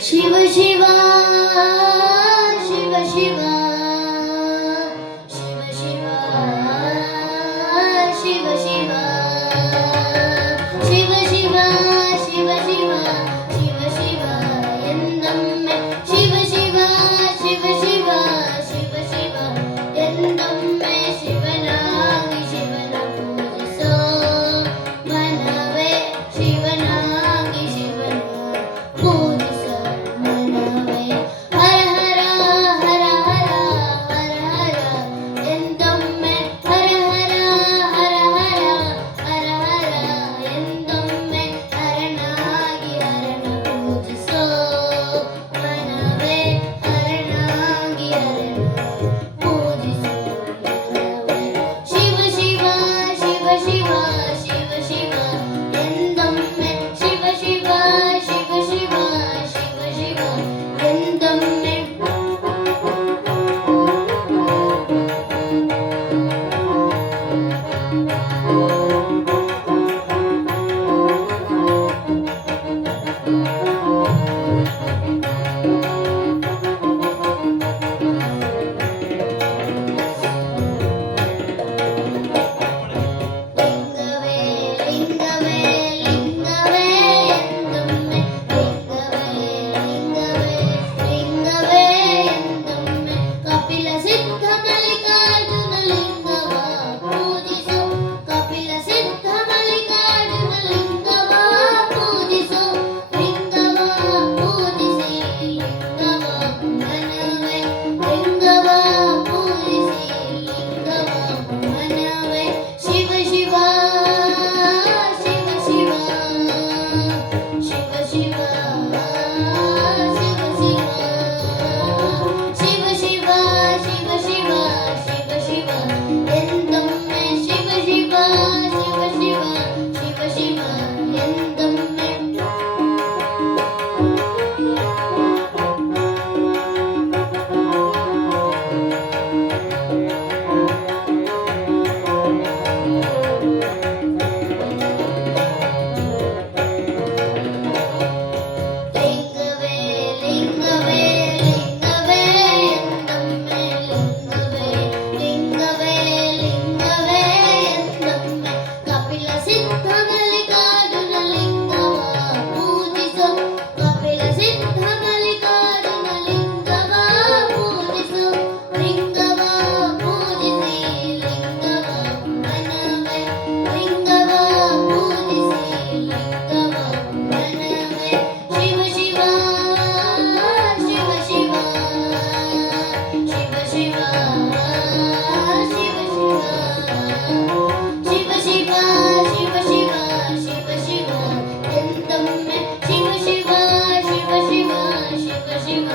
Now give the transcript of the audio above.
ಶಿವ ಶಿವ ಶಿವ ಶಿವ ಶಿವ ಶಿವ ಶಿವ ಶಿವ ಶಿವ ಶಿವ ಶಿವ ಶಿವ ಶಿವ ಶಿವ ಎಂದೊಮ್ಮೆ ಶಿವ ಶಿವ ಶಿವ ಶಿವ ಶಿವ ಶಿವ ಎಂದೊಮ್ಮೆ ಶಿವನಾಗಿ ಶಿವನ ಪೂಜಿಸೋ ಮನವೇ ಶಿವನಾಗಿ ಶಿವನ ಪೂಜಿಸೋ ಮನವೇ ಹರ ಹರ ಹರ ಹರ ಹರ ಹರ ಎಂದೊಮ್ಮೆ ಹರ ಹರ ಹರ ಹರ ಹರ ಹರ ಎಂದೊಮ್ಮೆ ಹರನಾಗಿ ಹರನ ಪೂಜಿಸೋ ಮನವೇ ಹರನಾಗಿ ಹರನ ಪೂಜಿಸೋ ಮನವೇ ಶಿವ ಶಿವ ಶಿವ ಶಿವ ಶಿವ ಶಿವ ಎಂದೊಮ್ಮೆ ಶಿವ ಶಿವ ಶಿವ ಶಿವ ಶಿವ ಶಿವ ಎಂದೊಮ್ಮೆ ಲಿಂಗವೇ ಲಿಂಗವೇ ಎಂದೊಮ್ಮೆ ಲಿಂಗವೇ ಎಂದೊಮ್ಮೆ ಕಪಿಲ ಸಿದ್ಧ ಮಲ್ಲಿಕಾರ್ಜುನ ಲಿಂಗವ ಪೂಜಿಸೋ ಕಪಿಲ ಸಿದ್ಧ ಮಲ್ಲಿಕಾರ್ಜುನ ಲಿಂಗವ ಪೂಜಿಸೋ ಲಿಂಗವ ಪೂಜಿಸಿ ಲಿಂಗವ ಮನವೇ ಲಿಂಗವ ಪೂಜಿಸಿ ಲಿಂಗವ ಮನವೇ ಶಿವ ಶಿವ ಶಿವ ಶಿವ ಶಿವ ಶಿವ ಶಿವ ಶಿವ ಶಿವ ಶಿವ ಶಿವ ಶಿವ ಶಿವ ಶಿವ ಎಂದೊಮ್ಮೆ ಶಿವ ಶಿವ ಶಿವ ಶಿವ ಶಿವ ಶಿವ ಎಂದೊಮ್ಮೆ ಲಿಂಗವೇ ಲಿಂಗವೇ ಲಿಂಗವೇ ಎಂದೊಮ್ಮೆ ಲಿಂಗವೇ ಲಿಂಗವೇ ಎಂದೊಮ್ಮೆ ಕಪಿಲ ಸಿದ್ಧ ಮಲ್ಲಿಕಾರ್ಜುನ ಲಿಂಗವ ಪೂಜಿಸೋ ಕಪಿಲ ಸಿದ್ಧ ಮಲ್ಲಿಕಾರ್ಜುನ ಲಿಂಗವ ಪೂಜಿಸೋ ಲಿಂಗವ ಪೂಜಿಸಿ ಲಿಂಗವ ಮನವೇ ಲಿಂಗವ ಪೂಜಿಸಿ ಲಿಂಗವ ಮನವೇ ಶಿವ ಶಿವ ಶಿವ ಶಿವ ಶಿವ ಶಿವ ಶಿವ ಶಿವ ಶಿವ ಶಿವ ಶಿವ ಶಿವ ಶಿವ ಎಂದೊಮ್ಮೆ ಶಿವ ಶಿವ ಶಿವ ಶಿವ ಶಿವ ಶಿವ